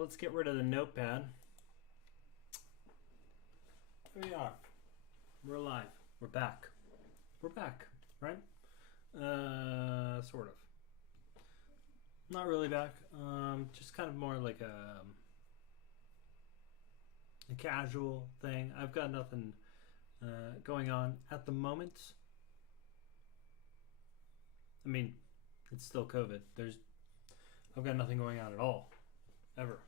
let's get rid of the notepad. Here we are. We're alive. We're back. We're back, right? Sort of. Not really back. Just kind of more like a casual thing. I've got nothing going on at the moment. I mean, it's still COVID. I've got nothing going on at all, ever.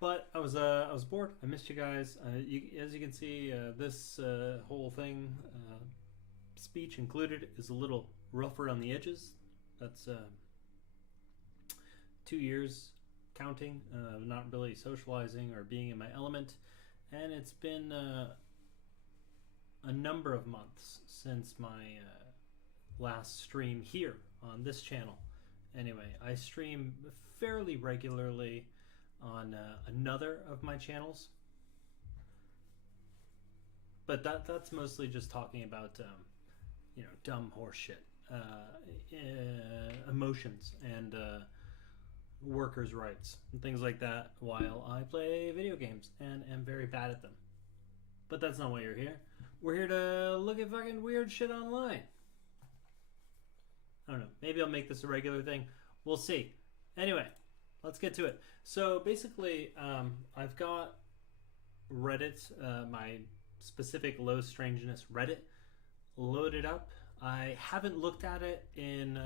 But I was bored. I missed you guys. As you can see, this whole thing, speech included, is a little rougher on the edges. That's 2 years counting, not really socializing or being in my element, and it's been a number of months since my last stream here on this channel. Anyway, I stream fairly regularly on another of my channels, but that's mostly just talking about dumb horse shit, emotions and workers' rights and things like that while I play video games and am very bad at them. But that's not why you're here. We're here to look at fucking weird shit online. I don't know. Maybe I'll make this a regular thing. We'll see. Anyway, let's get to it. So basically, I've got Reddit, my specific low strangeness Reddit, loaded up. I haven't looked at it in...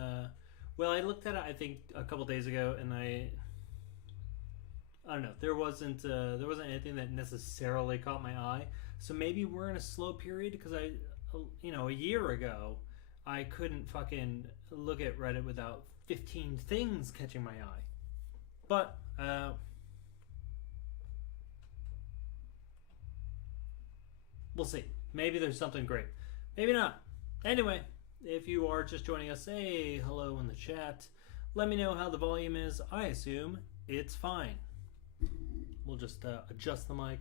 I looked at it, I think, a couple days ago, and I don't know. There wasn't anything that necessarily caught my eye. So maybe we're in a slow period because a year ago, I couldn't fucking look at Reddit without 15 things catching my eye. But we'll see. Maybe there's something great. Maybe not. Anyway, if you are just joining us, say hello in the chat. Let me know how the volume is. I assume it's fine. We'll just adjust the mic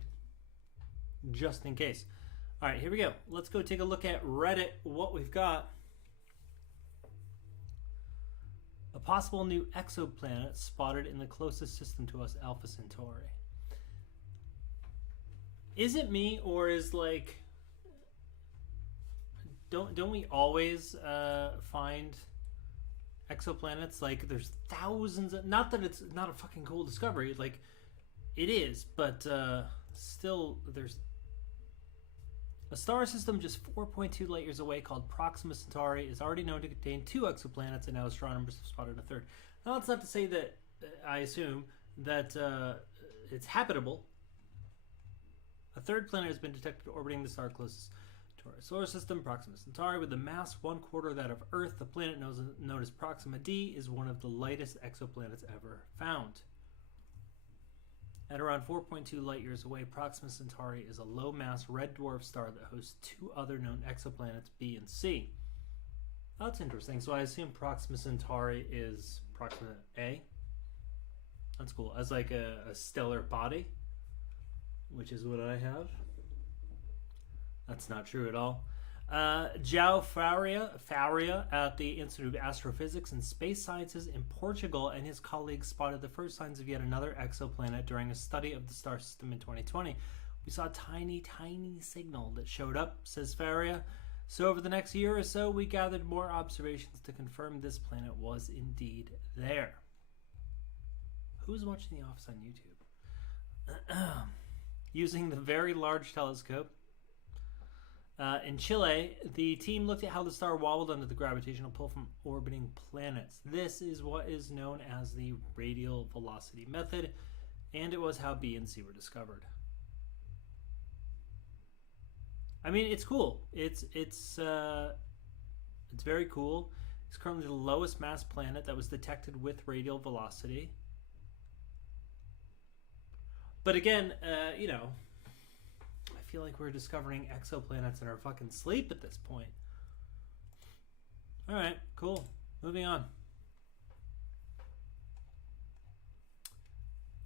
just in case. All right, here we go. Let's go take a look at Reddit, what we've got. A possible new exoplanet spotted in the closest system to us, Alpha Centauri. Is it me, or is like... Don't we always find exoplanets? Like, there's thousands of... Not that it's not a fucking cool discovery. Like, it is, but still, there's... A star system just 4.2 light years away called Proxima Centauri is already known to contain 2 exoplanets, and now astronomers have spotted a third. Now, that's not to say that I assume that it's habitable. A third planet has been detected orbiting the star closest to our solar system, Proxima Centauri, with a mass 1/4 that of Earth. The planet known as Proxima d is one of the lightest exoplanets ever found. At around 4.2 light years away, Proxima Centauri is a low-mass red dwarf star that hosts 2 other known exoplanets, B and C. That's interesting. So I assume Proxima Centauri is Proxima A. That's cool. As like a stellar body, which is what I have. That's not true at all. João Faria at the Institute of Astrophysics and Space Sciences in Portugal and his colleagues spotted the first signs of yet another exoplanet during a study of the star system in 2020. We saw a tiny signal that showed up, says Faria. So over the next year or so, we gathered more observations to confirm this planet was indeed there. Who's watching The Office on YouTube? Using the Very Large Telescope, in Chile, the team looked at how the star wobbled under the gravitational pull from orbiting planets. This is what is known as the radial velocity method, and it was how B and C were discovered. I mean, it's cool. It's very cool. It's currently the lowest mass planet that was detected with radial velocity. But again, I feel like we're discovering exoplanets in our fucking sleep at this point. All right, cool. Moving on.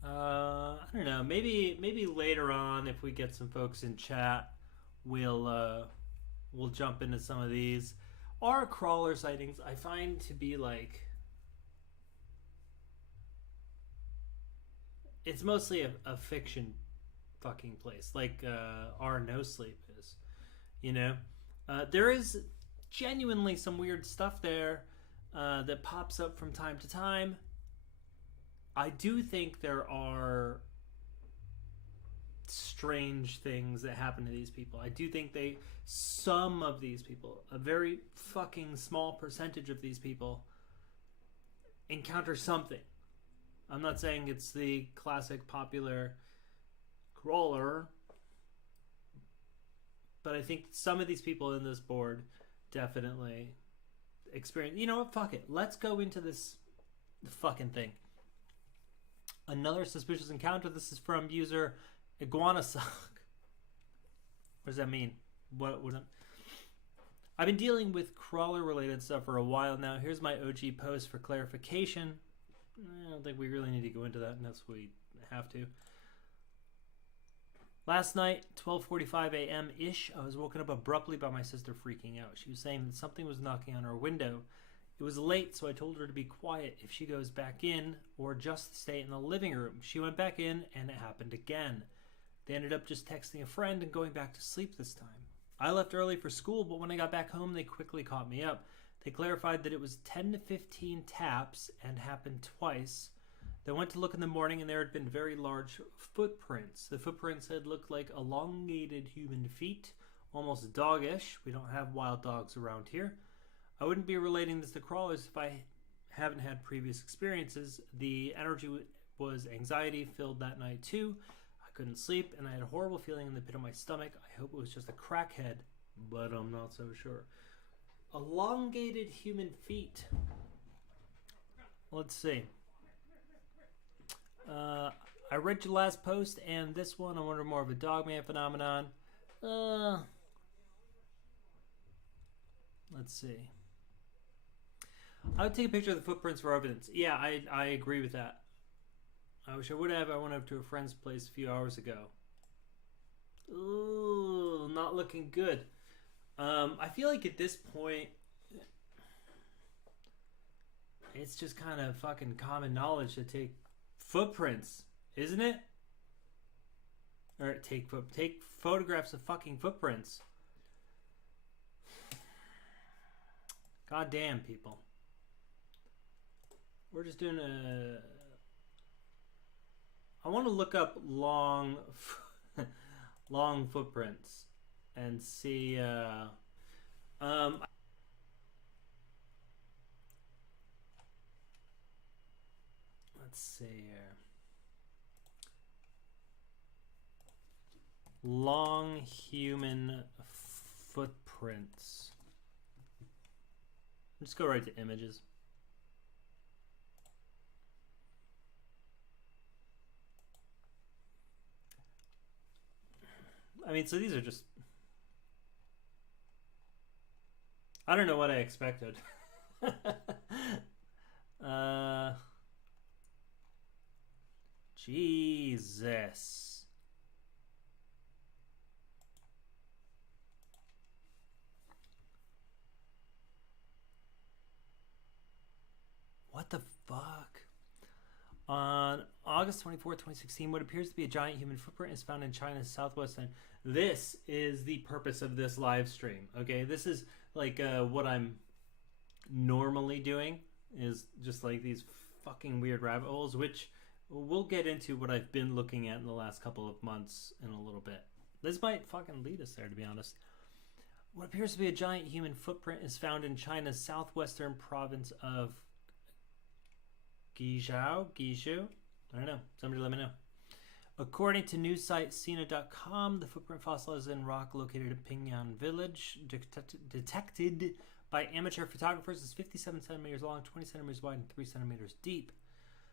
I don't know. Maybe later on, if we get some folks in chat, we'll jump into some of these. Our crawler sightings, I find to be like it's mostly a fiction fucking place, like our No Sleep is. You know, there is genuinely some weird stuff there that pops up from time to time. I do think there are strange things that happen to these people. I do think some of these people, a very fucking small percentage of these people, encounter something. I'm not saying it's the classic popular crawler, but I think some of these people in this board definitely experience. You know what? Fuck it. Let's go into this fucking thing. Another suspicious encounter. This is from user Iguanasock. What does that mean? What was it? I've been dealing with crawler-related stuff for a while now. Here's my OG post for clarification. I don't think we really need to go into that unless we have to. Last night, 12:45 a.m.-ish, I was woken up abruptly by my sister freaking out. She was saying that something was knocking on her window. It was late, so I told her to be quiet if she goes back in or just stay in the living room. She went back in, and it happened again. They ended up just texting a friend and going back to sleep this time. I left early for school, but when I got back home, they quickly caught me up. They clarified that it was 10 to 15 taps and happened twice. They went to look in the morning, and there had been very large footprints. The footprints had looked like elongated human feet, almost doggish. We don't have wild dogs around here. I wouldn't be relating this to crawlers if I haven't had previous experiences. The energy was anxiety-filled that night, too. I couldn't sleep, and I had a horrible feeling in the pit of my stomach. I hope it was just a crackhead, but I'm not so sure. Elongated human feet. Let's see. I read your last post and this one. I wonder more of a dogman phenomenon. Let's see. I would take a picture of the footprints for evidence. Yeah, I agree with that. I wish I would have. I went up to a friend's place a few hours ago. Ooh, not looking good. I feel like at this point, it's just kind of fucking common knowledge to take footprints, isn't it? Or take photographs of fucking footprints. God damn, people. We're just doing a... I want to look up long footprints and see... let's see here. Long human footprints. Just go right to images. I mean, so these are just... I don't know what I expected. Jesus. What the fuck? On August 24th, 2016, what appears to be a giant human footprint is found in China's southwestern. This is the purpose of this live stream, okay? This is like what I'm normally doing, is just like these fucking weird rabbit holes, which we'll get into what I've been looking at in the last couple of months in a little bit. This might fucking lead us there, to be honest. What appears to be a giant human footprint is found in China's southwestern province of Guizhou? I don't know. Somebody let me know. According to news site Sina.com, the footprint fossilized in rock located in Pingyang village, detected by amateur photographers, is 57 centimeters long, 20 centimeters wide, and 3 centimeters deep.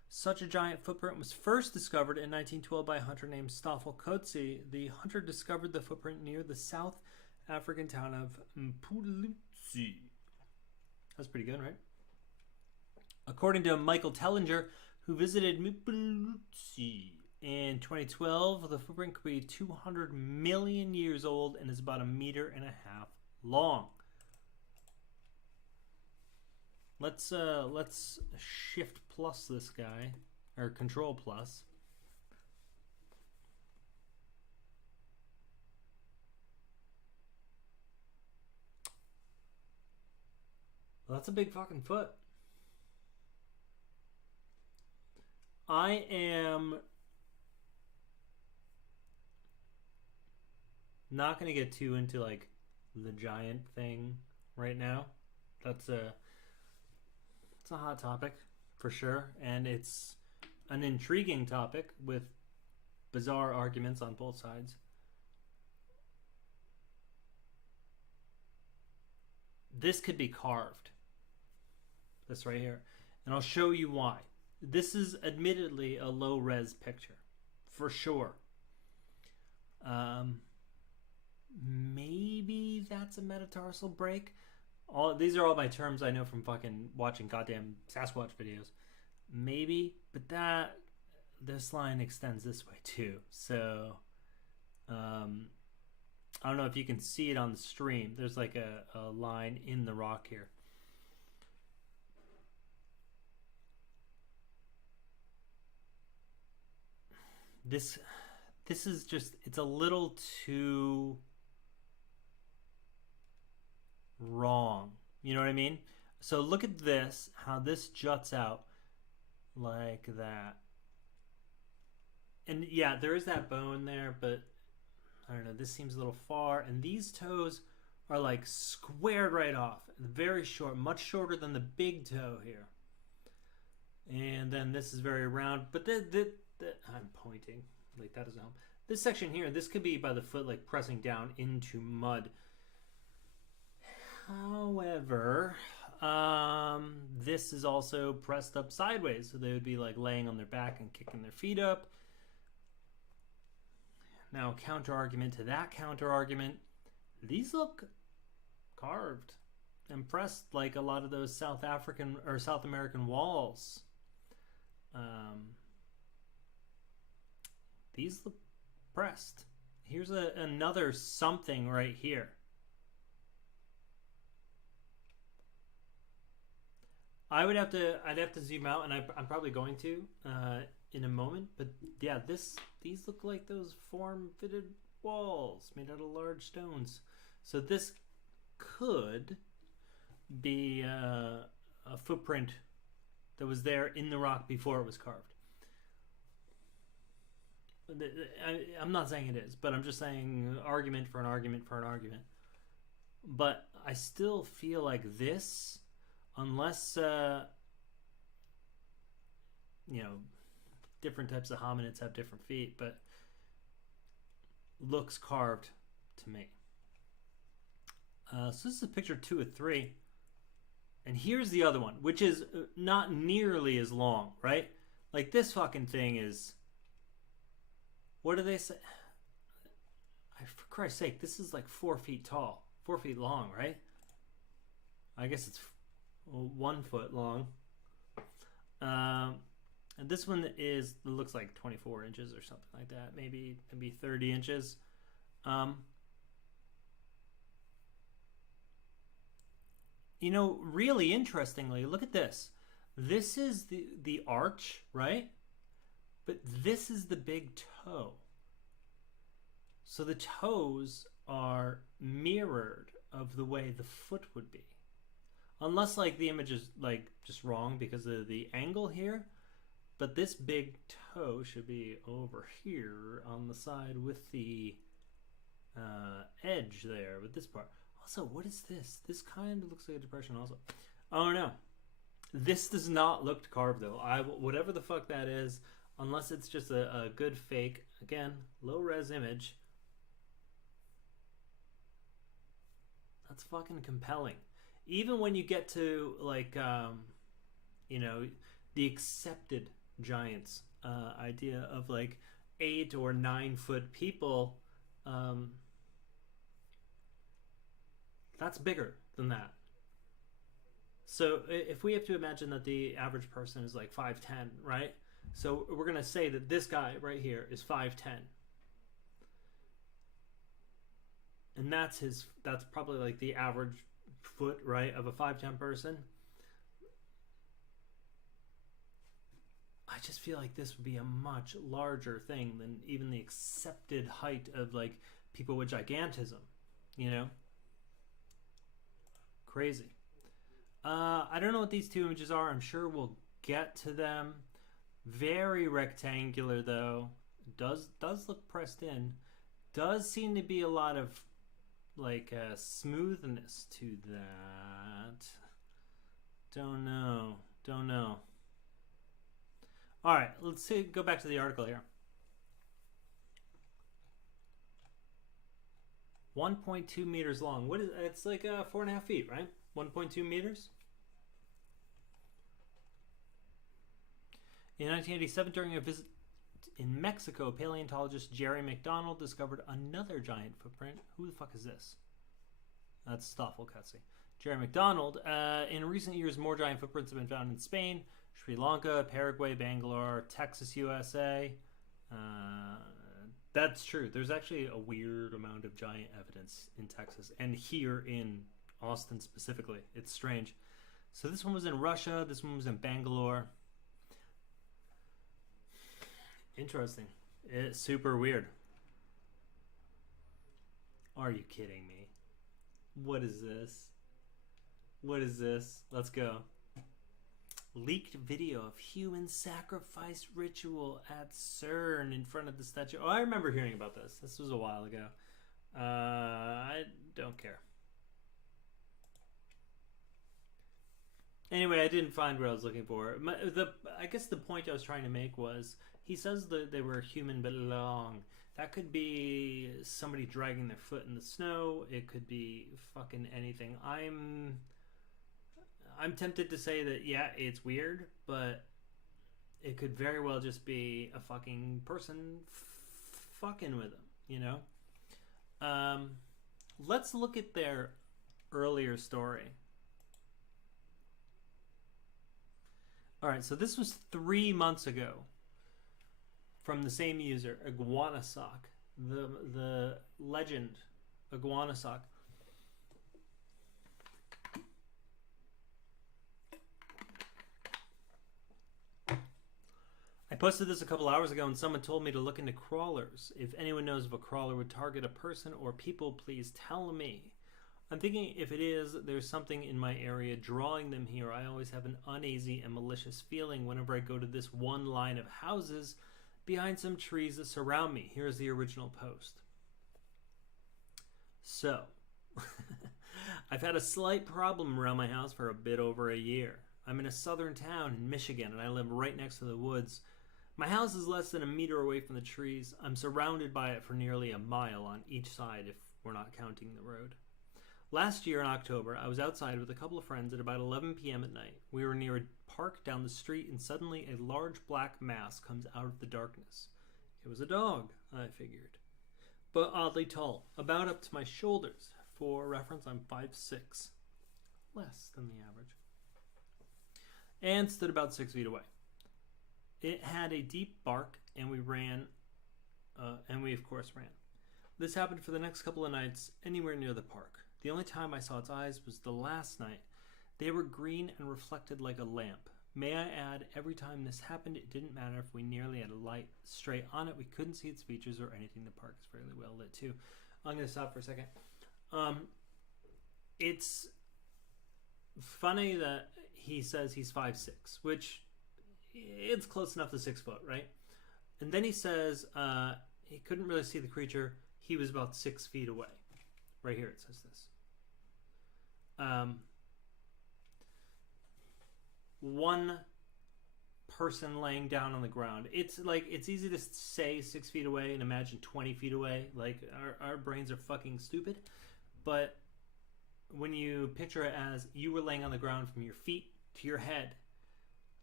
Such a giant footprint was first discovered in 1912 by a hunter named Stoffel Coetzee. The hunter discovered the footprint near the South African town of Mpulutsi. That's pretty good, right? According to Michael Tellinger, who visited Mpulutsi in 2012, the footprint could be 200 million years old and is about 1.5 meters long. Let's shift plus this guy, or control plus. Well, that's a big fucking foot. I am not going to get too into like the giant thing right now. It's a hot topic for sure, and it's an intriguing topic with bizarre arguments on both sides. This could be carved. This right here. And I'll show you why. This is admittedly a low res picture. For sure. Maybe that's a metatarsal break. These are all my terms I know from fucking watching goddamn Sasquatch videos. Maybe, but this line extends this way too. So, I don't know if you can see it on the stream. There's like a line in the rock here. This is just, it's a little too wrong. You know what I mean? So look at this, how this juts out like that. And yeah, there is that bone there, but I don't know, this seems a little far. And these toes are like squared right off. Very short, much shorter than the big toe here. And then this is very round, but I'm pointing like that is home. This section here, this could be by the foot like pressing down into mud. However, this is also pressed up sideways, so they would be like laying on their back and kicking their feet up. Now, counter argument to that counter argument, these look carved and pressed like a lot of those South African or South American walls. These look pressed. Here's another something right here. I'd have to zoom out, and I'm probably going to in a moment. But yeah, these look like those form-fitted walls made out of large stones. So this could be a footprint that was there in the rock before it was carved. I'm not saying it is, but I'm just saying argument for an argument for an argument. But I still feel like this, unless different types of hominids have different feet, but looks carved to me. So this is picture 2 of 3. And here's the other one, which is not nearly as long, right? Like this fucking thing is, what do they say? For Christ's sake, this is like 4 feet tall, 4 feet long, right? I guess it's 1 foot long. And this one looks like 24 inches or something like that, maybe 30 inches. Really interestingly, look at this. This is the arch, right? But this is the big toe. So the toes are mirrored of the way the foot would be. Unless like the image is like just wrong because of the angle here. But this big toe should be over here on the side with the edge there, with this part. Also, what is this? This kind of looks like a depression also. Oh no. This does not look carved though. Whatever the fuck that is, unless it's just a good fake, again, low res image. That's fucking compelling. Even when you get to like, the accepted giants idea of like 8 or 9 foot people, that's bigger than that. So if we have to imagine that the average person is like 5'10", right? So we're going to say that this guy right here is 5'10". And that's probably like the average foot, right, of a 5'10" person. I just feel like this would be a much larger thing than even the accepted height of like people with gigantism, Crazy. I don't know what these two images are. I'm sure we'll get to them. Very rectangular though. Does look pressed in. Does seem to be a lot of like smoothness to that. Don't know. All right, let's see. Go back to the article here. 1.2 meters long. What is? It's like 4.5 feet, right? 1.2 meters. In 1987, during a visit in Mexico, paleontologist Jerry McDonald discovered another giant footprint. Who the fuck is this? That's Stoffel Cutsy. Jerry McDonald. In recent years, more giant footprints have been found in Spain, Sri Lanka, Paraguay, Bangalore, Texas, USA. That's true. There's actually a weird amount of giant evidence in Texas and here in Austin specifically. It's strange. So this one was in Russia. This one was in Bangalore. Interesting. It's super weird. Are you kidding me? What is this? What is this? Let's go. Leaked video of human sacrifice ritual at CERN in front of the statue. Oh, I remember hearing about this. This was a while ago. I don't care. Anyway, I didn't find what I was looking for. I guess the point I was trying to make was, he says that they were human but long. That could be somebody dragging their foot in the snow. It could be fucking anything. I'm tempted to say that, yeah, it's weird, but it could very well just be a fucking person fucking with them, you know? Let's look at their earlier story. All right, so this was 3 months ago from the same user, Iguanasock, the legend Iguanasock. I posted this a couple hours ago and someone told me to look into crawlers. If anyone knows if a crawler would target a person or people, please tell me. I'm thinking if it is, there's something in my area drawing them here. I always have an uneasy and malicious feeling whenever I go to this one line of houses behind some trees that surround me. Here's the original post. So, I've had a slight problem around my house for a bit over a year. I'm in a southern town in Michigan and I live right next to the woods. My house is less than a meter away from the trees. I'm surrounded by it for nearly a mile on each side if we're not counting the road. Last year in October, I was outside with a couple of friends at about 11 p.m. at night. We were near a park down the street and suddenly a large black mass comes out of the darkness. It was a dog, I figured, but oddly tall, about up to my shoulders. For reference, I'm 5'6", less than the average, and stood about 6 feet away. It had a deep bark, and we of course ran. This happened for the next couple of nights anywhere near the park. The only time I saw its eyes was the last night. They were green and reflected like a lamp. May I add, every time this happened, it didn't matter if we nearly had a light straight on it. We couldn't see its features or anything. The park is fairly well lit too. I'm going to stop for a second. It's funny that he says he's 5'6", which it's close enough to 6 foot, right? And then he says he couldn't really see the creature. He was about 6 feet away. Right here it says this. One person laying down on the ground. It's like, it's easy to say 6 feet away and imagine 20 feet away. Like, our brains are fucking stupid. But when you picture it as you were laying on the ground from your feet to your head,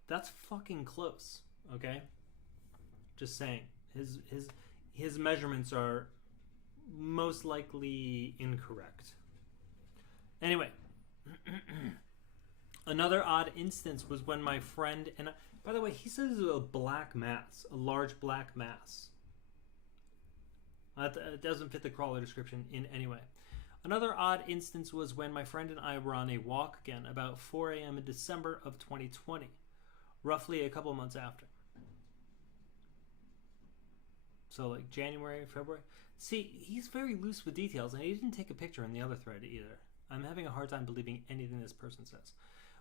that's fucking close, okay? Just saying. His measurements are most likely incorrect. Anyway, another odd instance was when my friend and I, by the way, he says it was a black mass, a large black mass. It doesn't fit the crawler description in any way. Another odd instance was when my friend and I were on a walk again about 4 a.m. in December of 2020, roughly a couple months after. So like January, February. See, he's very loose with details, and he didn't take a picture in the other thread either. I'm having a hard time believing anything this person says.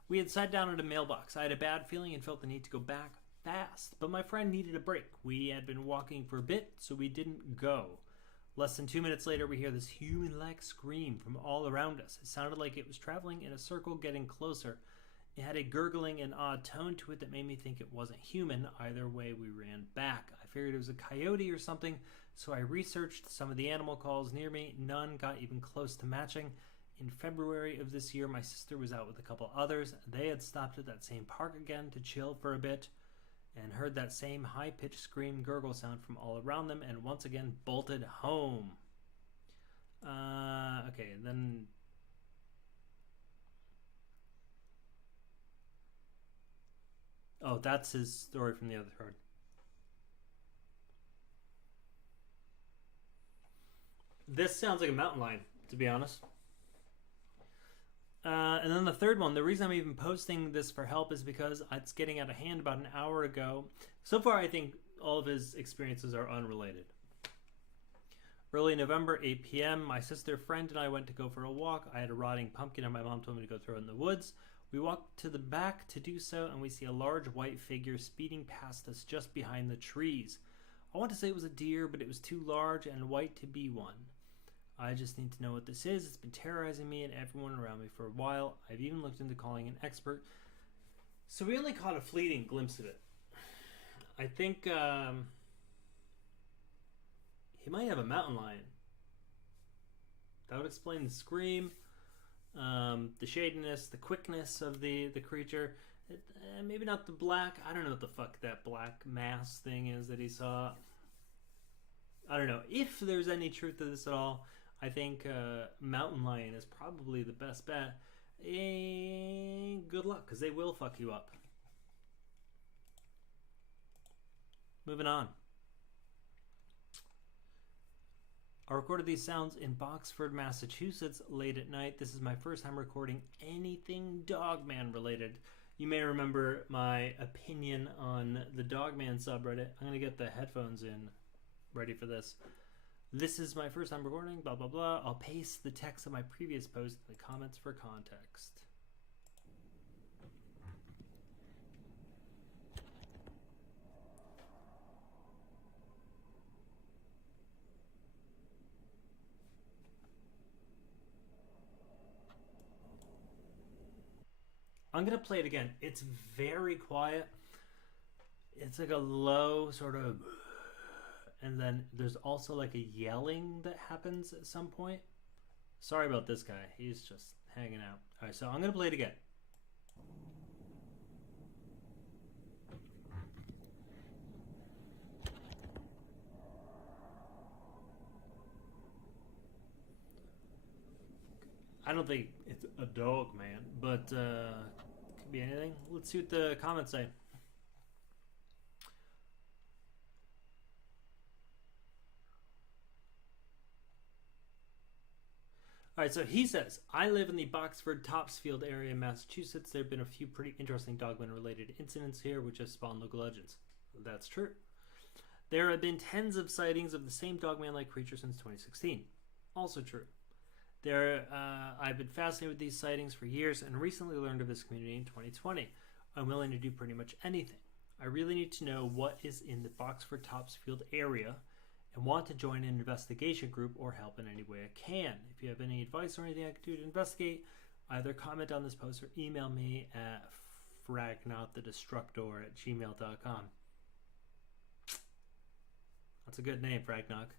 We had sat down at a mailbox. I had a bad feeling and felt the need to go back fast, but my friend needed a break. We had been walking for a bit, so we didn't go. Less than 2 minutes later, we hear this human-like scream from all around us. It sounded like it was traveling in a circle, getting closer. It had a gurgling and odd tone to it that made me think it wasn't human. Either way, we ran back. I figured it was a coyote or something, so I researched some of the animal calls near me. None got even close to matching. In February of this year, my sister was out with a couple others. They had stopped at that same park again to chill for a bit and heard that same high-pitched scream gurgle sound from all around them and once again bolted home. Okay, then... Oh, that's his story from the other card. This sounds like a mountain lion, to be honest. And then the third one, the reason I'm even posting this for help is because it's getting out of hand about an hour ago. So far, I think all of his experiences are unrelated. Early November, 8 p.m., my sister, friend, and I went to go for a walk. I had a rotting pumpkin and my mom told me to go throw it in the woods. We walked to the back to do so, and we see a large white figure speeding past us just behind the trees. I want to say it was a deer, but it was too large and white to be one. I just need to know what this is. It's been terrorizing me and everyone around me for a while. I've even looked into calling an expert. So we only caught a fleeting glimpse of it. I think he might have a mountain lion. That would explain the scream, the shadiness, the quickness of the creature. Maybe not the black. I don't know what the fuck that black mass thing is that he saw. I don't know. If there's any truth to this at all, I think mountain lion is probably the best bet. And good luck, because they will fuck you up. Moving on. I recorded these sounds in Boxford, Massachusetts late at night. This is my first time recording anything Dogman related. You may remember my opinion on the Dogman subreddit. I'm going to get the headphones in ready for this. This is my first time recording, blah, blah, blah. I'll paste the text of my previous post in the comments for context. I'm going to play it again. It's very quiet. It's like a low sort of... And then there's also like a yelling that happens at some point. Sorry about this guy. He's just hanging out. All right, so I'm going to play it again. I don't think it's a dog, man, but could be anything. Let's see what the comments say. All right, so he says, I live in the Boxford Topsfield area in Massachusetts. There have been a few pretty interesting Dogman-related incidents here, which have spawned local legends. That's true. There have been tens of sightings of the same Dogman-like creature since 2016. Also true. I've been fascinated with these sightings for years and recently learned of this community in 2020. I'm willing to do pretty much anything. I really need to know what is in the Boxford Topsfield area and want to join an investigation group or help in any way I can. If you have any advice or anything I can do to investigate, either comment on this post or email me at fragnotthedestructor@gmail.com. That's a good name, Fragnok.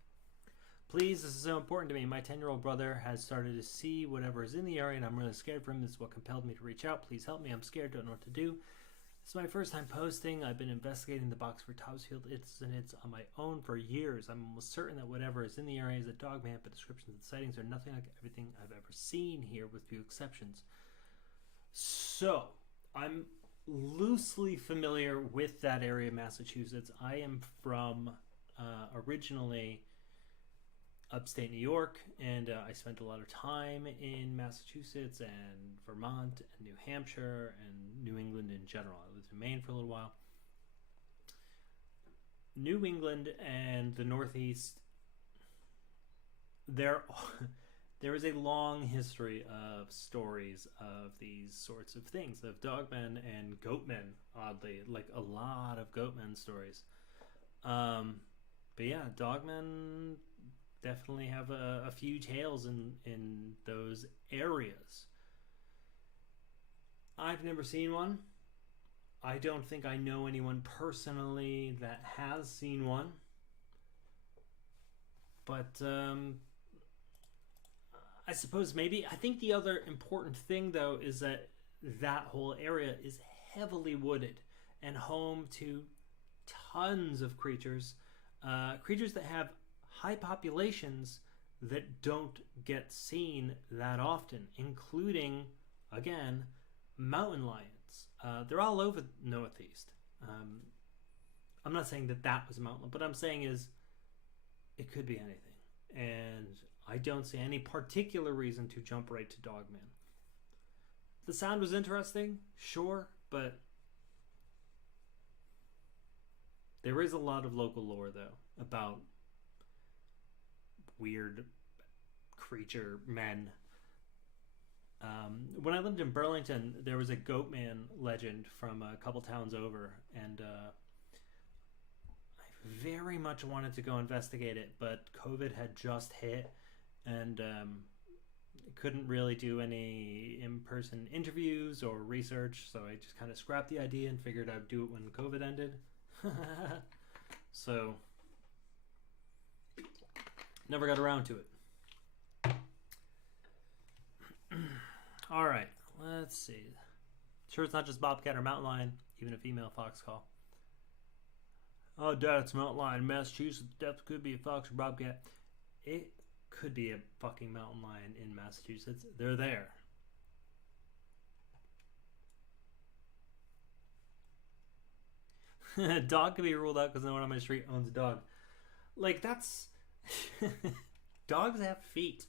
Please, this is so important to me. My 10-year-old brother has started to see whatever is in the area and I'm really scared for him. This is what compelled me to reach out. Please help me. I'm scared, don't know what to do. This is my first time posting. I've been investigating the Boxford Topsfield incidents on my own for years. I'm almost certain that whatever is in the area is a Dogman, but descriptions and sightings are nothing like everything I've ever seen here, with few exceptions. So, I'm loosely familiar with that area of Massachusetts. I am from originally upstate New York, and I spent a lot of time in Massachusetts and Vermont and New Hampshire and New England in general. I lived in Maine for a little while. New England and the Northeast, there is a long history of stories of these sorts of things, of dogmen and goatmen, oddly. Like, a lot of goatmen stories. But yeah, dogmen definitely have a few tales in those areas. I've never seen one. I don't think I know anyone personally that has seen one. But I suppose maybe. I think the other important thing, though, is that that whole area is heavily wooded and home to tons of creatures. Creatures that have high populations that don't get seen that often, including, again, mountain lions. They're all over the Northeast. I'm not saying that was a mountain lion, but I'm saying is it could be anything. And I don't see any particular reason to jump right to Dogman. The sound was interesting, sure, but there is a lot of local lore, though, about weird creature men. When I lived in Burlington, there was a Goatman legend from a couple towns over, and I very much wanted to go investigate it, but COVID had just hit, and couldn't really do any in-person interviews or research, so I just kind of scrapped the idea and figured I'd do it when COVID ended. So never got around to it. All right, let's see. Sure, it's not just bobcat or mountain lion, even a female fox call. Oh, Dad, it's mountain lion in Massachusetts. That could be a fox or bobcat. It could be a fucking mountain lion in Massachusetts. They're there. Dog could be ruled out because no one on my street owns a dog. Like, that's... Dogs have feet.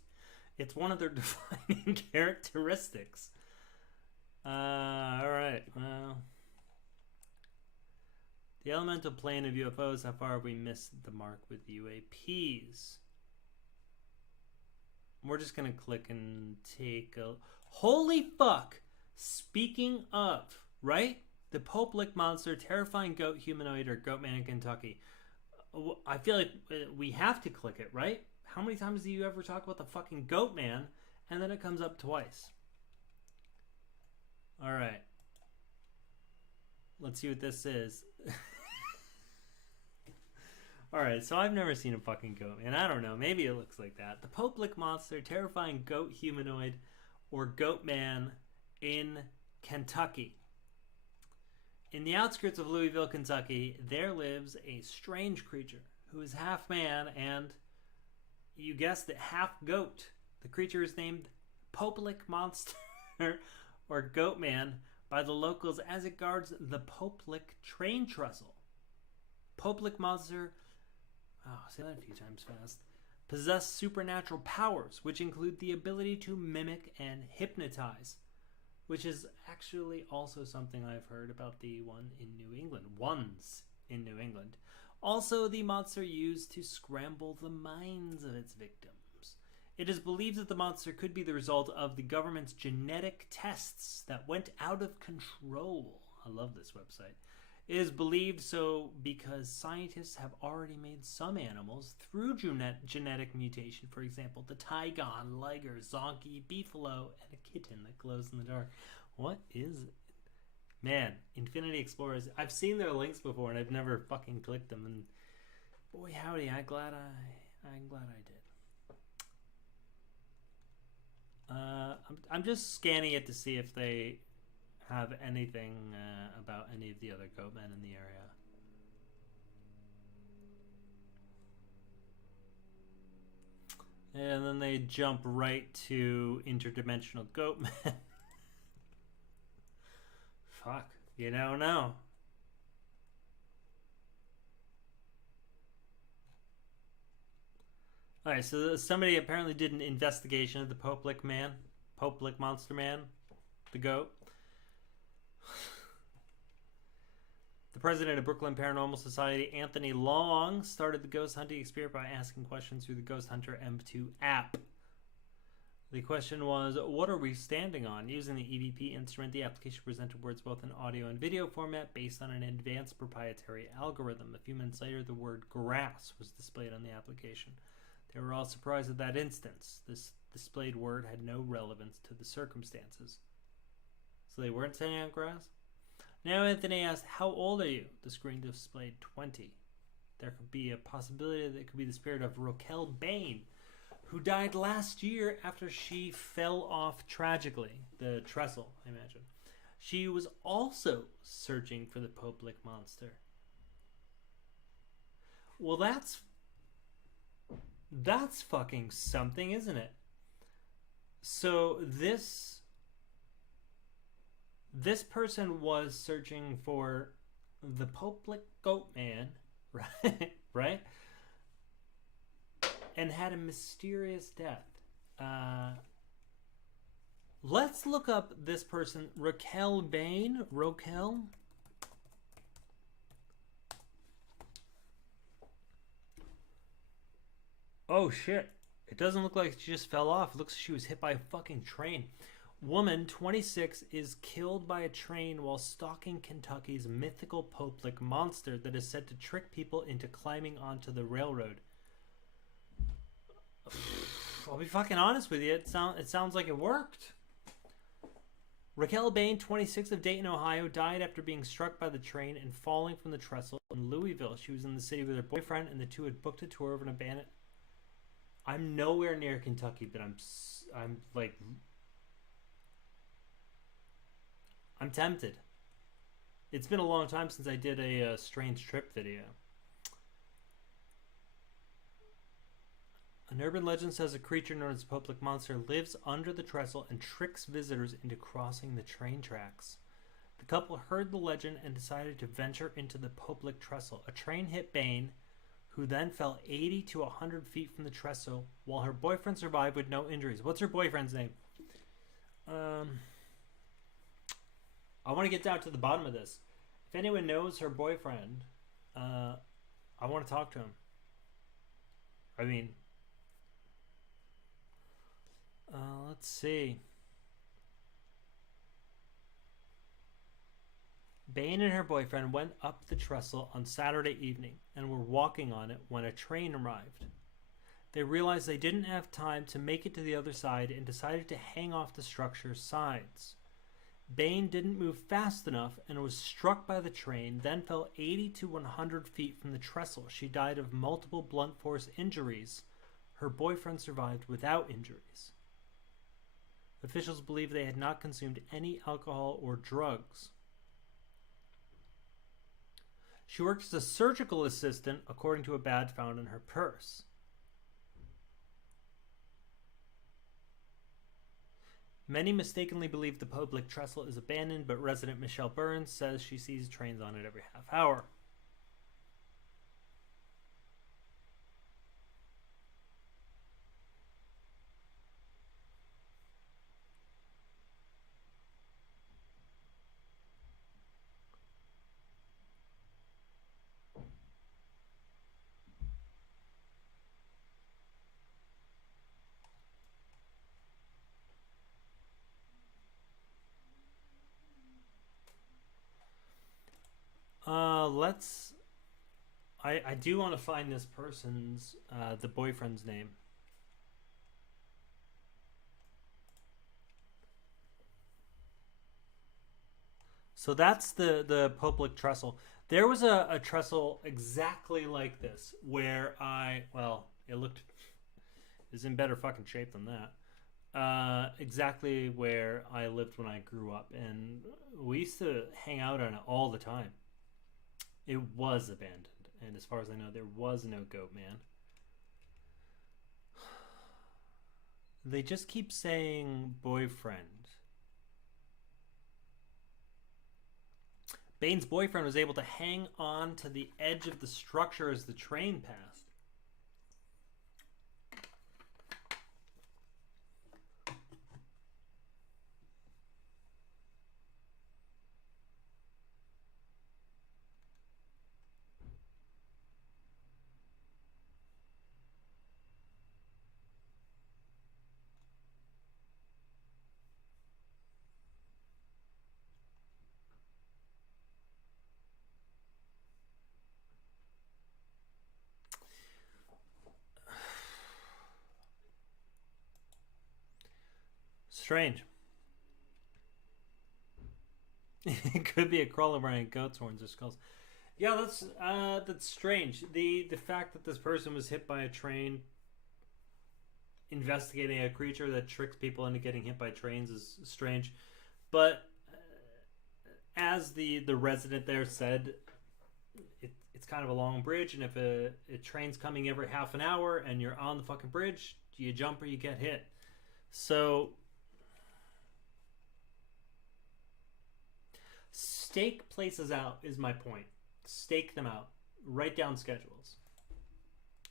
It's one of their defining characteristics. Alright, well... The elemental plane of UFOs, how far have we missed the mark with UAPs? We're just going to click and take a... Holy fuck! Speaking of, right? The Pope Lick Monster, Terrifying Goat Humanoid, or Goatman in Kentucky. I feel like we have to click it, right? How many times do you ever talk about the fucking Goatman, and then it comes up twice? Alright. Let's see what this is. Alright, so I've never seen a fucking goat, and I don't know, maybe it looks like that. The Pope Lick Monster, Terrifying Goat Humanoid, or Goatman in Kentucky. In the outskirts of Louisville, Kentucky, there lives a strange creature who is half man and, you guessed it, half goat. The creature is named Pope Lick Monster, or Goatman, by the locals as it guards the Pope Lick train trestle. Pope Lick Monster, say that a few times fast, possess supernatural powers, which include the ability to mimic and hypnotize, which is actually also something I've heard about the ones in New England. Also, the monster used to scramble the minds of its victims. It is believed that the monster could be the result of the government's genetic tests that went out of control. I love this website. It is believed so because scientists have already made some animals through genetic mutation. For example, the tigon, liger, zonkey, beefalo, and a kitten that glows in the dark. What is it? Man, Infinity Explorers. I've seen their links before and I've never fucking clicked them. And boy, howdy, I'm glad I did. I'm just scanning it to see if they have anything about any of the other goatmen in the area. And then they jump right to interdimensional goatmen. Fuck, you don't know. Alright, so somebody apparently did an investigation of the Pope Lick Monster Man, the goat. The president of Brooklyn Paranormal Society, Anthony Long, started the ghost hunting experience by asking questions through the Ghost Hunter M2 app. The question was, what are we standing on? Using the EVP instrument, the application presented words both in audio and video format based on an advanced proprietary algorithm. A few minutes later, the word grass was displayed on the application. They were all surprised at that instance. This displayed word had no relevance to the circumstances. So they weren't saying on grass? Now Anthony asked, how old are you? The screen displayed 20. There could be a possibility that it could be the spirit of Raquel Bain, who died last year after she fell off tragically. The trestle, I imagine. She was also searching for the Public monster. Well, that's fucking something, isn't it? So this person was searching for the Public Goat Man, right? Right? And had a mysterious death. Let's look up this person, Raquel Bain. Raquel? Oh shit. It doesn't look like she just fell off. It looks like she was hit by a fucking train. Woman, 26, is killed by a train while stalking Kentucky's mythical Public monster that is said to trick people into climbing onto the railroad. I'll be fucking honest with you. It sounds like it worked. Raquel Bain, 26, of Dayton, Ohio, died after being struck by the train and falling from the trestle in Louisville. She was in the city with her boyfriend, and the two had booked a tour of an abandoned... I'm nowhere near Kentucky, but I'm tempted. It's been a long time since I did a strange trip video. An urban legend says a creature known as the Public monster lives under the trestle and tricks visitors into crossing the train tracks. The couple heard the legend and decided to venture into the Public trestle. A train hit Bain, who then fell 80 to 100 feet from the trestle, while her boyfriend survived with no injuries. What's her boyfriend's name? I want to get down to the bottom of this. If anyone knows her boyfriend, I want to talk to him. I mean... let's see. Bain and her boyfriend went up the trestle on Saturday evening and were walking on it when a train arrived. They realized they didn't have time to make it to the other side and decided to hang off the structure's sides. Bain didn't move fast enough and was struck by the train, then fell 80 to 100 feet from the trestle. She died of multiple blunt force injuries. Her boyfriend survived without injuries. Officials believe they had not consumed any alcohol or drugs. She worked as a surgical assistant, according to a badge found in her purse. Many mistakenly believe the Public trestle is abandoned, but resident Michelle Burns says she sees trains on it every half hour. I do want to find this person's, the boyfriend's name. So that's the Public trestle. There was a trestle exactly like this where it was in better fucking shape than that. Exactly where I lived when I grew up, and we used to hang out on it all the time. It was abandoned, and as far as I know, there was no Goat Man. They just keep saying boyfriend. Bain's boyfriend was able to hang on to the edge of the structure as the train passed. Strange. It could be a crawler wearing goat's horns or skulls. Yeah, that's strange. The fact that this person was hit by a train, investigating a creature that tricks people into getting hit by trains is strange. But as the resident there said, it's kind of a long bridge, and if a train's coming every half an hour and you're on the fucking bridge, you jump or you get hit. So stake places out is my point. Stake them out. Write down schedules.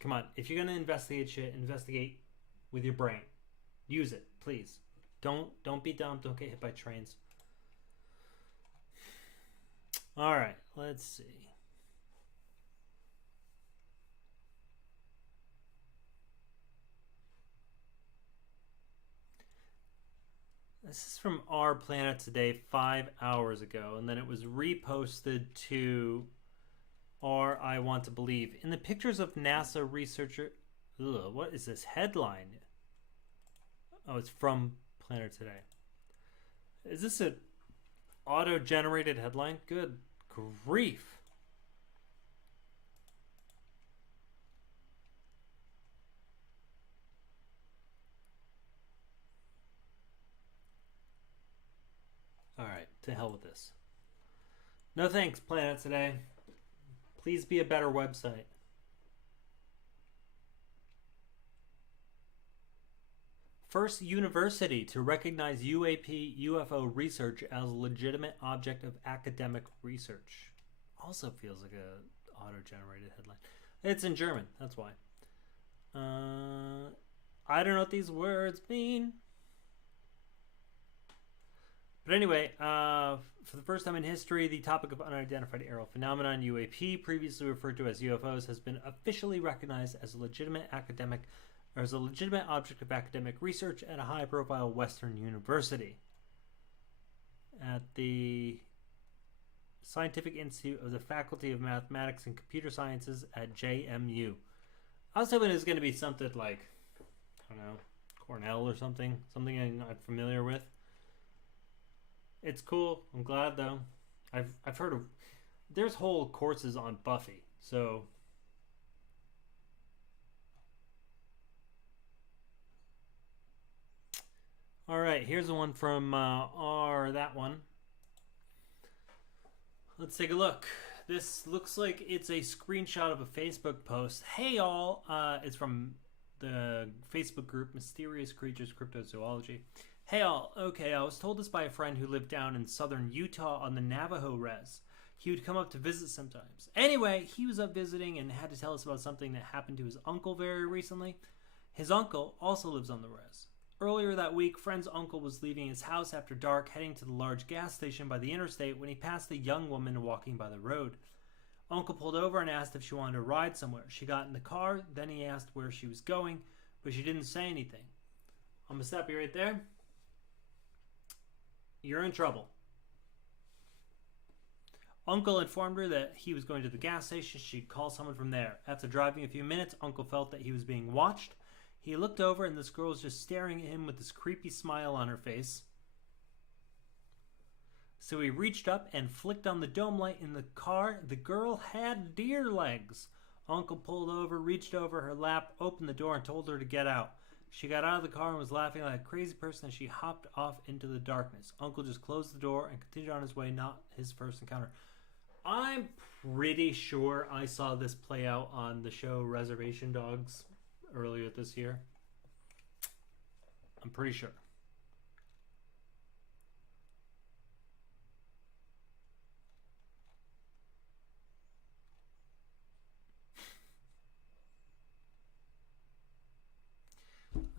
Come on, if you're gonna investigate shit, investigate with your brain. Use it, please. Don't be dumb. Don't get hit by trains. All right, let's see. This is from Our Planet Today 5 hours ago, and then it was reposted to Our I Want to Believe. In the pictures of NASA researcher... Ugh, what is this headline? Oh, it's from Planet Today. Is this an auto-generated headline? Good grief. Alright, to hell with this. No thanks, Planet Today. Please be a better website. First university to recognize UAP UFO research as a legitimate object of academic research. Also feels like a auto-generated headline. It's in German, that's why. I don't know what these words mean. But anyway, for the first time in history, the topic of unidentified aerial phenomenon, UAP, previously referred to as UFOs, has been officially recognized as a legitimate object of academic research at a high-profile Western university. At the Scientific Institute of the Faculty of Mathematics and Computer Sciences at JMU. I was hoping it was going to be something like, I don't know, Cornell or something I'm familiar with. It's cool. I'm glad though. I've heard of there's whole courses on Buffy. So all right, here's the one from that one. Let's take a look. This looks like it's a screenshot of a Facebook post. Hey all, it's from the Facebook group Mysterious Creatures Cryptozoology. Hey all, okay, I was told this by a friend who lived down in southern Utah on the Navajo res. He would come up to visit sometimes. Anyway, he was up visiting and had to tell us about something that happened to his uncle very recently. His uncle also lives on the res. Earlier that week, friend's uncle was leaving his house after dark, heading to the large gas station by the interstate when he passed a young woman walking by the road. Uncle pulled over and asked if she wanted to ride somewhere. She got in the car, then he asked where she was going, but she didn't say anything. I'm going to stop you right there. You're in trouble. Uncle informed her that he was going to the gas station. She'd call someone from there. After driving a few minutes, Uncle felt that he was being watched. He looked over and this girl was just staring at him with this creepy smile on her face. So he reached up and flicked on the dome light in the car. The girl had deer legs. Uncle pulled over, reached over her lap, opened the door and told her to get out. She got out of the car and was laughing like a crazy person as she hopped off into the darkness. Uncle just closed the door and continued on his way, not his first encounter. I'm pretty sure I saw this play out on the show Reservation Dogs earlier this year. I'm pretty sure.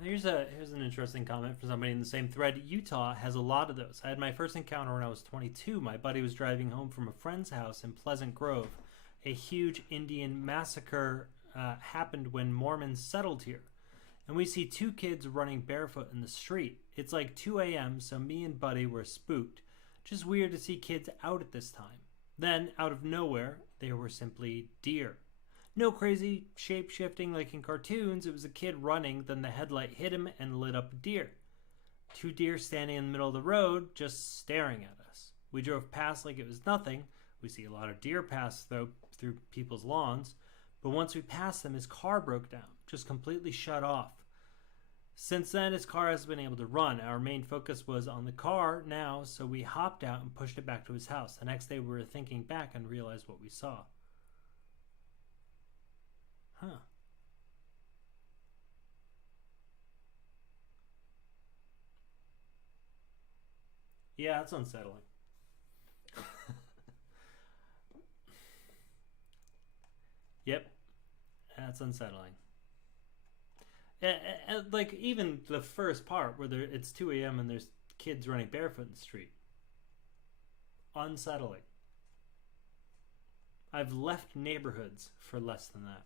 Here's an interesting comment from somebody in the same thread. Utah has a lot of those. I had my first encounter when I was 22. My buddy was driving home from a friend's house in Pleasant Grove. A huge Indian massacre happened when Mormons settled here. And we see two kids running barefoot in the street. It's like 2 a.m., so me and Buddy were spooked. Just weird to see kids out at this time. Then, out of nowhere, they were simply deer. No crazy shape-shifting like in cartoons. It was a kid running, then the headlight hit him and lit up a deer. 2 deer standing in the middle of the road just staring at us. We drove past like it was nothing. We see a lot of deer pass through people's lawns. But once we passed them, his car broke down, just completely shut off. Since then, his car hasn't been able to run. Our main focus was on the car now, so we hopped out and pushed it back to his house. The next day, we were thinking back and realized what we saw. Huh. Yeah, that's unsettling. Yep, that's unsettling. Like, even the first part where it's 2 a.m. and there's kids running barefoot in the street. Unsettling. I've left neighborhoods for less than that.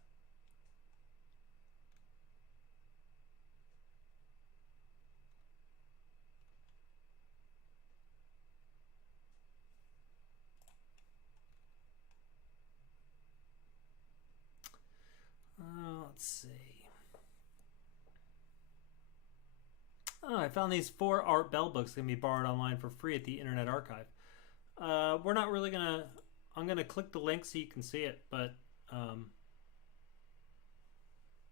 Let's see. Oh, I found these 4 Art Bell books that can be borrowed online for free at the Internet Archive. We're not really gonna... I'm gonna click the link so you can see it, but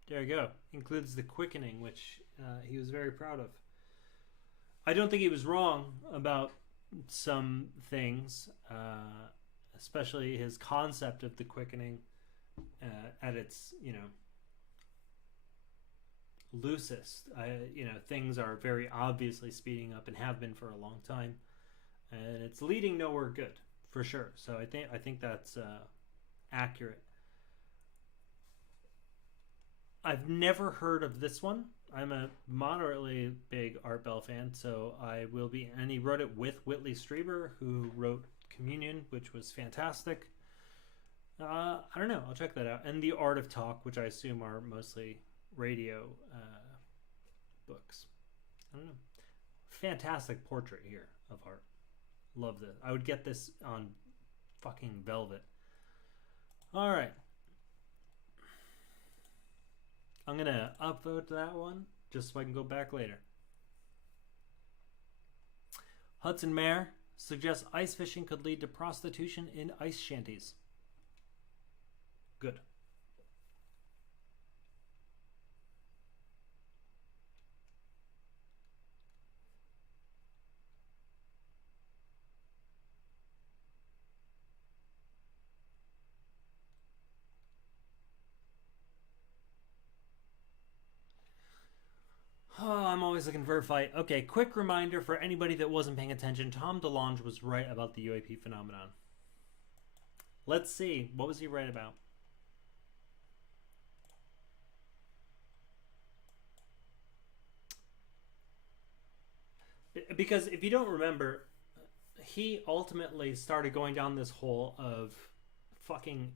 there you go. Includes The Quickening, which he was very proud of. I don't think he was wrong about some things, especially his concept of the quickening at its, loosest. Things are very obviously speeding up and have been for a long time, and it's leading nowhere good, for sure. So I think that's accurate. I've never heard of this one. I'm a moderately big Art Bell fan, so I will be. And he wrote it with Whitley Strieber, who wrote Communion, which was fantastic. I don't know. I'll check that out. And The Art of Talk, which I assume are mostly radio books. I don't know. Fantastic portrait here of Art. Love this. I would get this on fucking velvet. All right. I'm going to upvote that one just so I can go back later. Hudson Mayer suggests ice fishing could lead to prostitution in ice shanties. Good. Oh, I'm always looking for a fight. Okay, quick reminder for anybody that wasn't paying attention. Tom DeLonge was right about the UAP phenomenon. Let's see. What was he right about? Because if you don't remember, he ultimately started going down this hole of fucking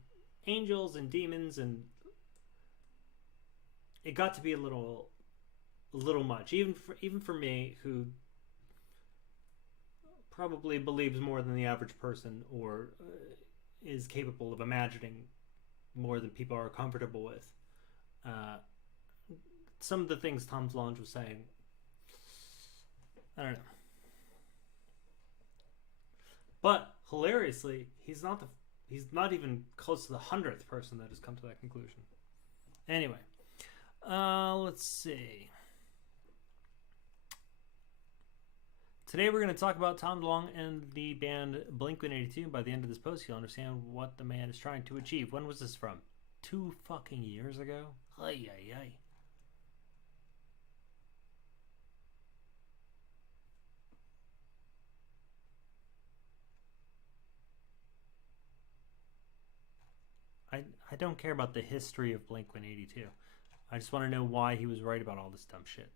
angels and demons, and it got to be a little much, even for me, who probably believes more than the average person, or is capable of imagining more than people are comfortable with. Some of the things Tom DeLonge was saying, I don't know. But hilariously, he's not even close to the 100th person that has come to that conclusion. Anyway, let's see. Today we're going to talk about Tom DeLonge and the band Blink-182. By the end of this post, you'll understand what the man is trying to achieve. When was this from? 2 fucking years ago? Ay, ay, ay. I don't care about the history of Blink-182. I just want to know why he was right about all this dumb shit.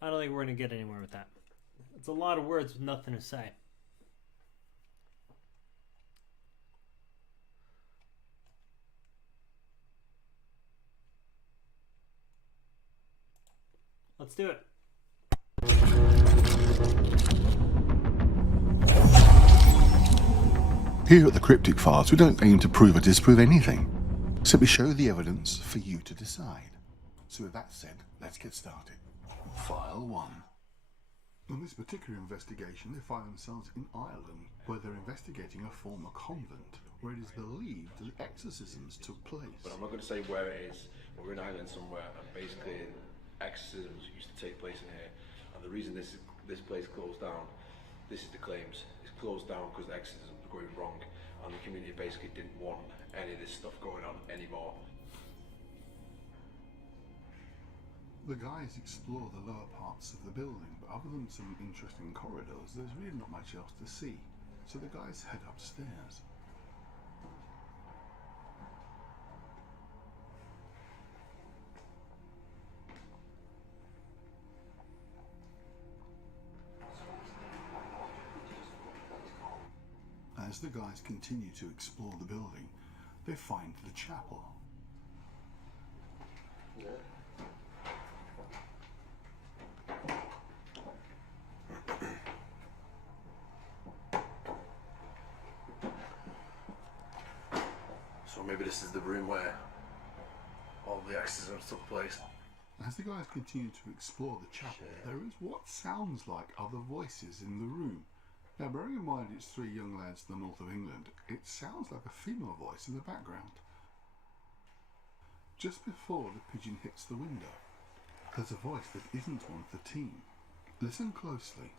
I don't think we're going to get anywhere with that. It's a lot of words with nothing to say. Let's do it. Here at the Cryptic Files, we don't aim to prove or disprove anything. Simply show the evidence for you to decide. So with that said, let's get started. File 1. On this particular investigation, they find themselves in Ireland, where they're investigating a former convent, where it is believed that exorcisms took place. But I'm not going to say where it is, but we're in Ireland somewhere, and basically exorcisms used to take place in here. And the reason this place closed down, this is the claims, it's closed down because the exorcisms were going wrong, and the community basically didn't want any of this stuff going on anymore. The guys explore the lower parts of the building, but other than some interesting corridors, there's really not much else to see. So the guys head upstairs. As the guys continue to explore the building, they find the chapel. So maybe this is the room where all the exorcisms took place. As the guys continue to explore the chapel, there is what sounds like other voices in the room. Now, bearing in mind it's 3 young lads in the north of England, it sounds like a female voice in the background. Just before the pigeon hits the window, there's a voice that isn't one of the team. Listen closely.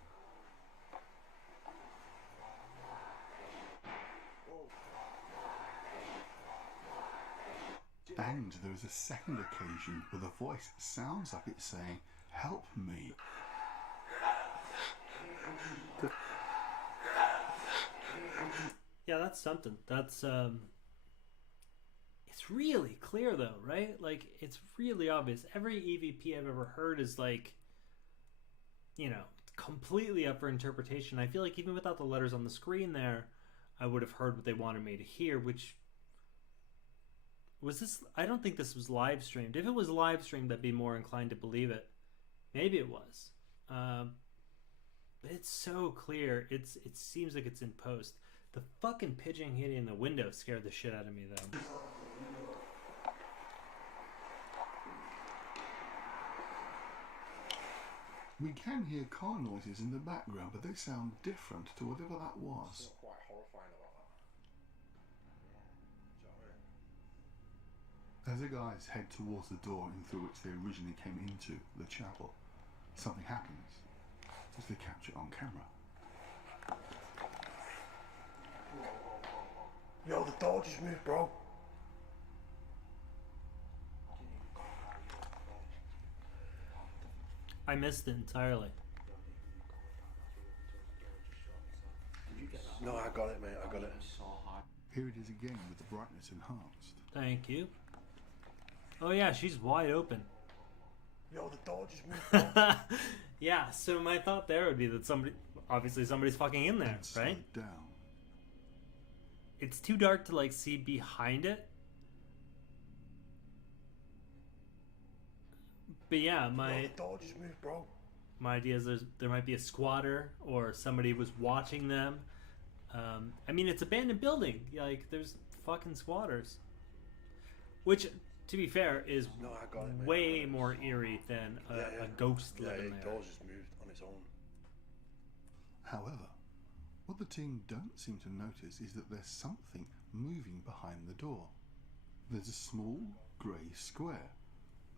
And there is a second occasion where the voice sounds like it's saying, "Help me." Yeah, that's something. That's it's really clear though, right? Like, it's really obvious. Every EVP I've ever heard is like, you know, completely up for interpretation. I feel like even without the letters on the screen there, I would have heard what they wanted me to hear, which was this. I don't think this was live streamed. If it was live streamed, I'd be more inclined to believe it. Maybe it was. But it's so clear. It seems like it's in post. The fucking pigeon hitting the window scared the shit out of me, though. We can hear car noises in the background, but they sound different to whatever that was. It's quite horrifying about that. As the guys head towards the door in through which they originally came into the chapel, something happens as they capture it on camera. Yo, the door just moved, bro. I missed it entirely. No, I got it, mate. I got it. Here it is again with the brightness enhanced. Thank you. Oh yeah, she's wide open. Yo, the door just moved, bro. Yeah, so my thought there would be that somebody's fucking in there, right? Down. It's too dark to like see behind it. But yeah, Yo, the door just moved, bro. My idea is there might be a squatter or somebody was watching them. I mean, it's abandoned building. Like, there's fucking squatters. Which, to be fair, is way more eerie than a ghost living there. The door just moved on its own. However, what the team don't seem to notice is that there's something moving behind the door. There's a small grey square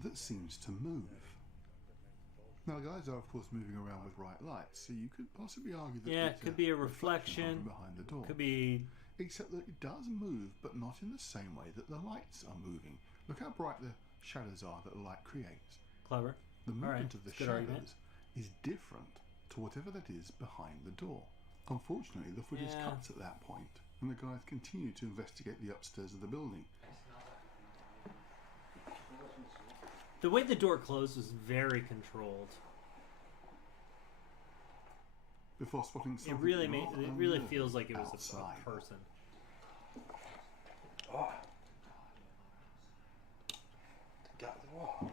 that seems to move. Now, the guys are of course moving around with bright lights, so you could possibly argue that it could be a reflection behind the door. Could be, except that it does move, but not in the same way that the lights are moving. Look how bright the shadows are that the light creates. Clever. The movement of the shadows argument. is different to whatever that is behind the door. Unfortunately, the footage cuts at that point, and the guys continue to investigate the upstairs of the building. The way the door closed was very controlled. Before spotting something It really feels like it was outside. a person. Oh. Get the wall.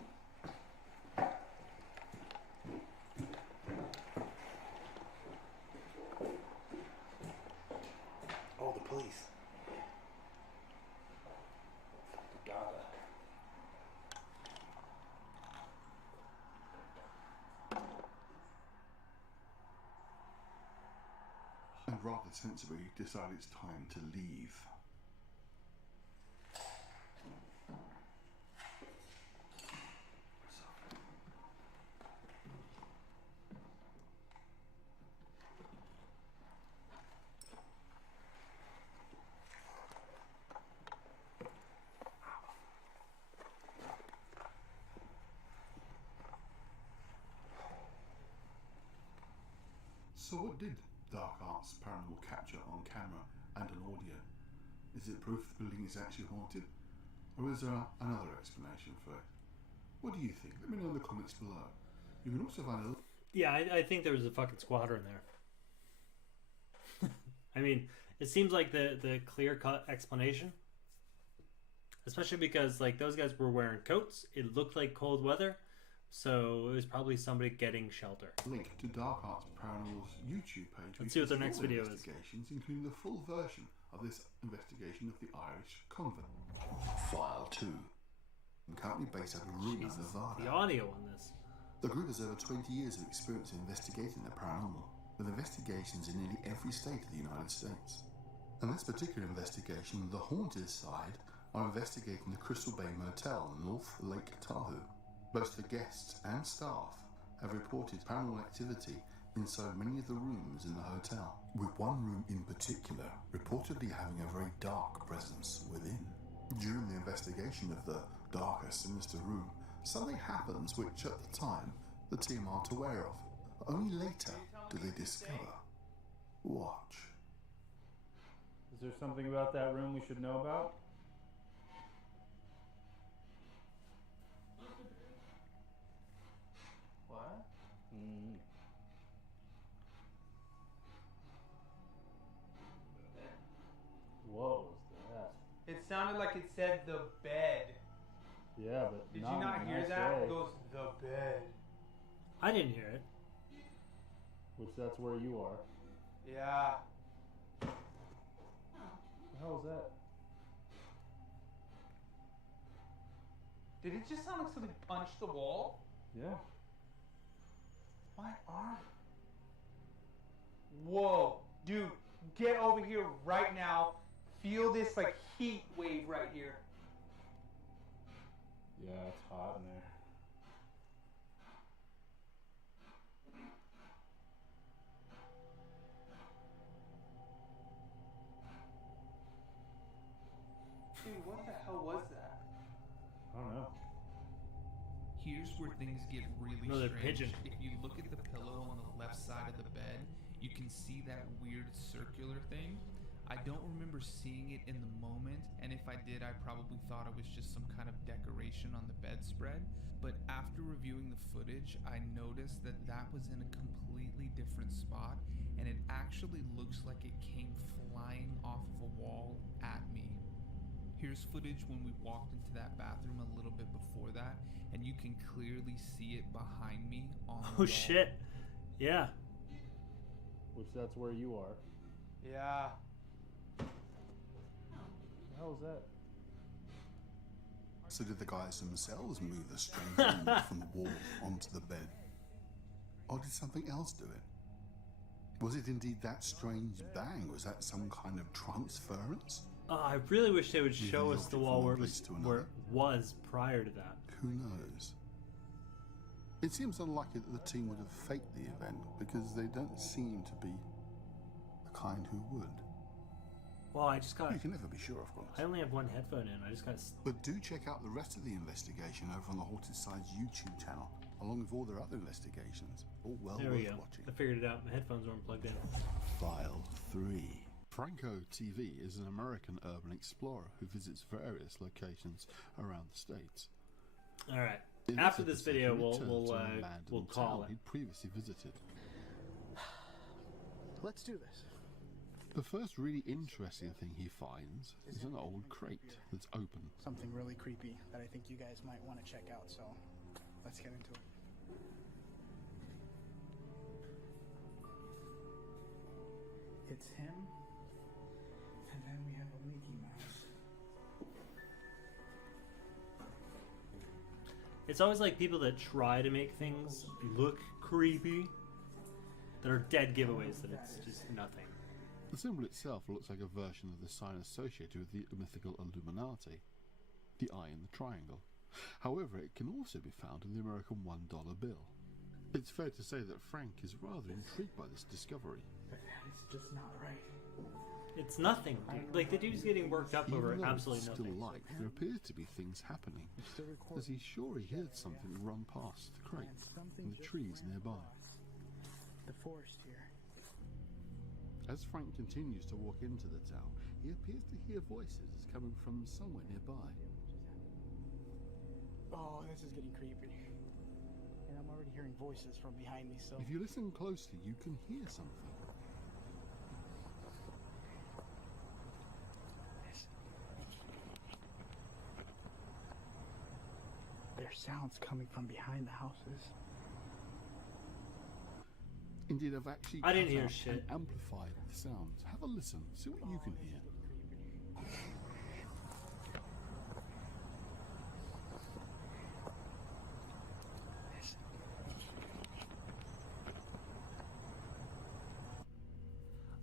rather sensibly decide it's time to leave. So what did Dark Arts Paranormal capture on camera and on audio? Is it proof the building is actually haunted? Or is there another explanation for it? What do you think? Let me know in the comments below. You can also find a... Yeah, I think there was a fucking squatter in there. I mean, it seems like the clear-cut explanation. Especially because, like, those guys were wearing coats. It looked like cold weather. So it was probably somebody getting shelter. Link to Dark Arts Paranormal's YouTube page. Let's see what their next video is. Investigations, including the full version of this investigation of the Irish convent. File 2. Currently based out of Reno, Nevada. The audio on this. The group has over 20 years of experience in investigating the paranormal, with investigations in nearly every state of the United States. In this particular investigation, the haunted side are investigating the Crystal Bay Motel in North Lake Tahoe. Both the guests and staff have reported paranormal activity in so many of the rooms in the hotel, with one room in particular reportedly having a very dark presence within. During the investigation of the darker, sinister room, something happens which at the time the team aren't aware of. Only later do they discover. Watch. Is there something about that room we should know about? What? What was that? It sounded like it said the bed. Yeah, but Did you not hear that? It goes the bed. I didn't hear it. Which that's where you are. Yeah. What the hell was that? Did it just sound like something punched the wall? Yeah. My arm. Whoa, dude, get over here right now. Feel this like heat wave right here. Yeah, it's hot in there. Dude, what the hell was that? I don't know. Here's where things get really Another strange. pigeon. If you look at the pillow on the left side of the bed, you can see that weird circular thing. I don't remember seeing it in the moment, and if I did, I probably thought it was just some kind of decoration on the bedspread. But after reviewing the footage, I noticed that that was in a completely different spot, and it actually looks like it came flying off of a wall at me. Here's footage when we walked into that bathroom a little bit before that, and you can clearly see it behind me on the Oh wall. shit. Yeah. Which that's where you are. Yeah. What the hell was that? So did the guys themselves move the strange element from the wall onto the bed? Or did something else do it? Was it indeed that strange bang? Was that some kind of transference? I really wish they would Moving show the us the object wall from where one it was, place to where another. it was prior to that. Who knows? It seems unlikely that the team would have faked the event because they don't seem to be the kind who would. Well, I just got. You can never be sure, of course. I only have one headphone in. I just got. But do check out the rest of the investigation over on the Haunted Side's YouTube channel, along with all their other investigations. All well There worth we go. watching. I figured it out. My headphones weren't plugged in. File 3. Franco TV is an American urban explorer who visits various locations around the States. All right. In After this episode, video, he we'll returns to an we'll abandoned call town it. he'd previously visited. Let's do this. The first really interesting thing he finds is an old crate that's open. Something really creepy that I think you guys might want to check out, so let's get into it. It's him, and then we have a Mickey Mouse. It's always like people that try to make things look creepy that are dead giveaways that it's just nothing. The symbol itself looks like a version of the sign associated with the mythical Illuminati, the eye in the triangle. However, it can also be found in the American $1 bill. It's fair to say that Frank is rather intrigued by this discovery. It's just not right. It's nothing. Like, the dude's getting worked up over Even though absolutely it's still nothing. light, there appears to be things happening, as he's sure he heard something run past the crate and the trees nearby. The forest here. As Frank continues to walk into the town, he appears to hear voices coming from somewhere nearby. Oh, this is getting creepy. And I'm already hearing voices from behind me, so... If you listen closely, you can hear something. There's sounds coming from behind the houses. Indeed, I've actually I didn't cut hear out shit. and amplified the sounds. Have a listen, see what you can hear.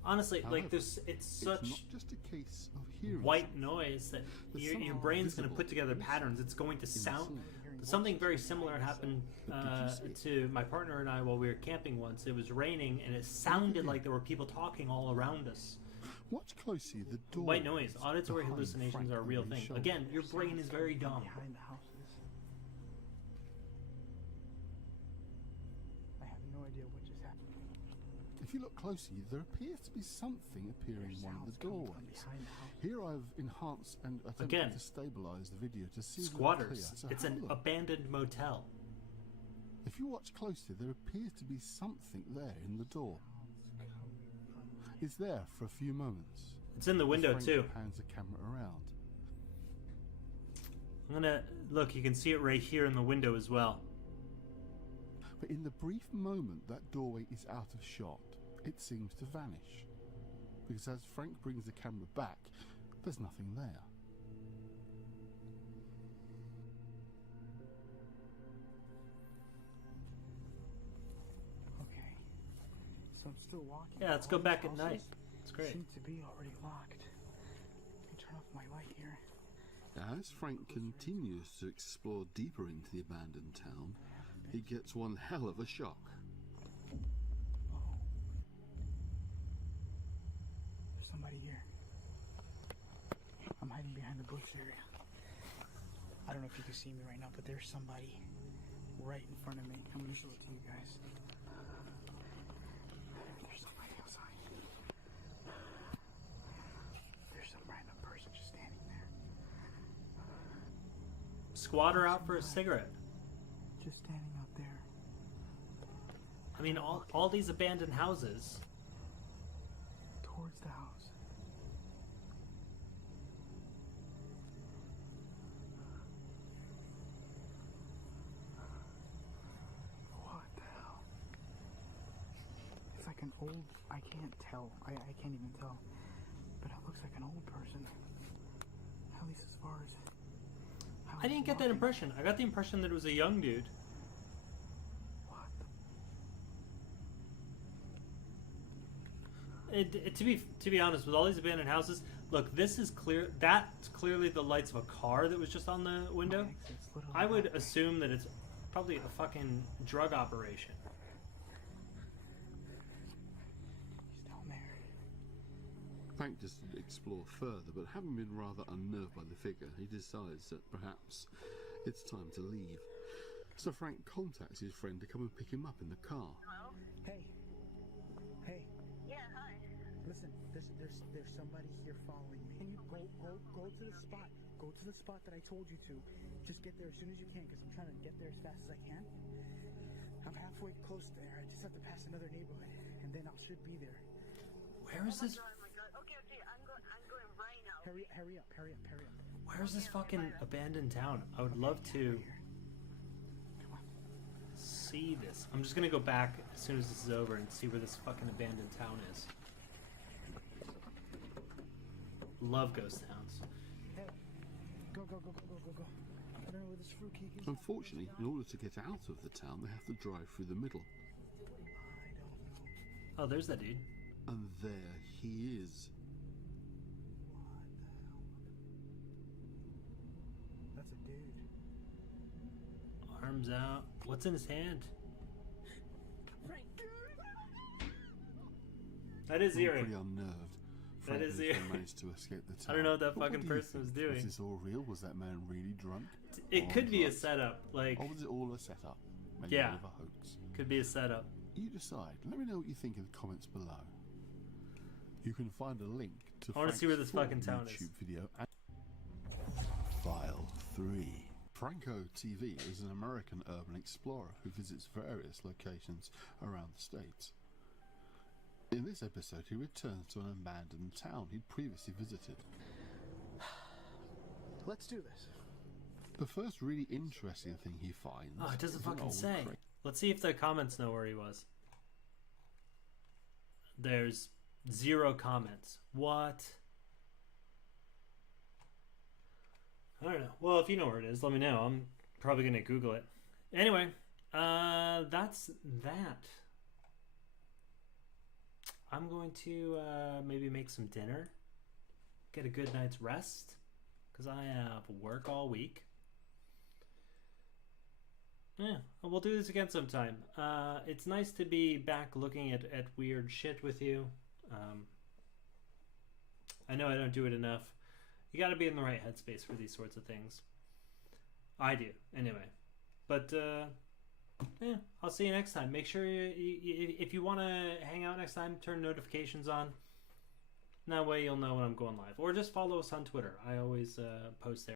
Honestly, However, like, it's such It's not just a case of hearing white noise that There's your something brain's going to visible put together also patterns. It's going to in the sound... scene. Something very similar happened But did you see it? to my partner and I while we were camping once. It was raining, and it sounded like there were people talking all around us. Watch closely the door. White noise. Auditory behind hallucinations Frank are a real over his thing. shoulder. Again, your brain is very dumb. Behind the houses. I have no idea what just happened. If you look closely, there appears to be something appearing in one of the Sounds coming from doorways. behind the house. Here I've enhanced and attempted Again, to stabilize the video to see if it's Squatters. clear. So It's have a an look. abandoned motel. If you watch closely, there appears to be something there in the door. It's there for a few moments. It's in the window, Frank too. Pans the camera around. I'm gonna... Look, you can see it right here in the window as well. But in the brief moment that doorway is out of shot, it seems to vanish. Because as Frank brings the camera back, there's nothing there. Okay. So I'm still walking. Yeah, let's go All back these at night. houses It's great. Seem to be already locked. Let me turn off my light here. As Frank continues to explore deeper into the abandoned town, he gets one hell of a shock. Oh. There's somebody here. I'm hiding behind the bush area. I don't know if you can see me right now, but there's somebody right in front of me. I'm gonna show it to you guys. There's somebody outside. There's some random person just standing there. Squatter out for a cigarette. Just standing out there. I mean, all these abandoned houses. Towards the house. What the hell? It's like an old... I can't tell. I can't even tell. But it looks like an old person. At least as far as... how I didn't he's get that walking. impression. I got the impression that it was a young dude. What? To be honest, with all these abandoned houses, look, this is clear. That's clearly the lights of a car that was just on the window. My exit's literally I would that way. assume that it's probably a fucking drug operation. He's down there. Frank does explore further, but having been rather unnerved by the figure, he decides that perhaps it's time to leave. So Frank contacts his friend to come and pick him up in the car. Hey. Hey. Yeah, hi. Listen, there's somebody here following me. Can you go to the spot? Go to the spot that I told you to. Just get there as soon as you can, because I'm trying to get there as fast as I can. I'm halfway close there. I just have to pass another neighborhood, and then I should be there. Where is this? Oh my god. Okay, I'm going right now. Hurry up. Where is this fucking abandoned town? I would love to see this. I'm just gonna go back as soon as this is over and see where this fucking abandoned town is. Love ghost towns. Hey, go. I don't know where this fruitcake is. Unfortunately, in order to get out of the town, they have to drive through the middle. Oh, there's that dude. And there he is. That's a dude. Arms out. What's in his hand? That is I'm eerie. pretty unnerved. That is Frankly, eerie. they managed to escape the I don't know what town. that But fucking do you person was think? doing. Was this all real? Was that man really drunk? It Or could be a drugged? setup. Like, Or was it all a setup? Maybe Yeah. a bit of a hoax. could be a setup. You decide. Let me know what you think in the comments below. You can find a link to I wanna see where Frank's this fucking full town is. YouTube video. File 3. Franco TV is an American urban explorer who visits various locations around the states. In this episode, he returns to an abandoned town he'd previously visited. Let's do this. The first really interesting thing he finds. Oh, it doesn't is an fucking old say. crate. Let's see if the comments know where he was. There's 0 comments. What? I don't know. Well, if you know where it is, let me know. I'm probably gonna Google it. Anyway, that's that. I'm going to maybe make some dinner, get a good night's rest, because I have work all week. Yeah, we'll do this again sometime. It's nice to be back looking at weird shit with you. I know I don't do it enough. You gotta be in the right headspace for these sorts of things. I do, anyway. But, yeah, I'll see you next time. Make sure if you want to hang out next time, turn notifications on. That way you'll know when I'm going live. Or just follow us on Twitter. I always post there.